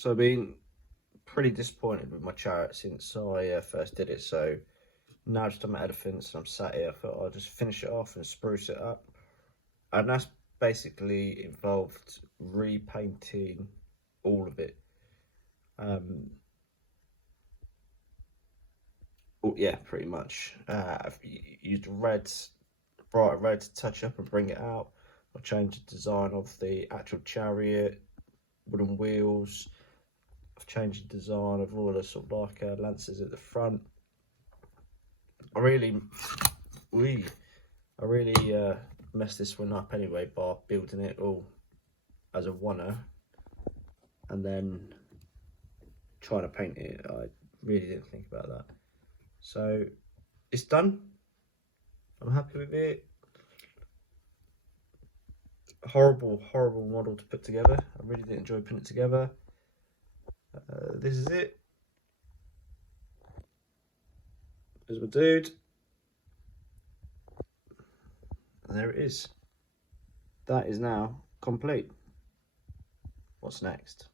So I've been pretty disappointed with my chariot since I first did it. So now just I'm at the fence and I'm sat here. I thought I'll just finish it off and spruce it up. And that's basically involved repainting all of it. Oh, yeah, pretty much. I've used bright red to touch up and bring it out. I've changed the design of the actual chariot, wooden wheels. I've changed the design of all the sort of like lances at the front. I really messed this one up anyway by building it all as a oneer and then trying to paint it. I really didn't think about that. So it's done. I'm happy with it. Horrible model to put together. I really did enjoy putting it together. This is it. There's my dude. And there it is. That is now complete. What's next?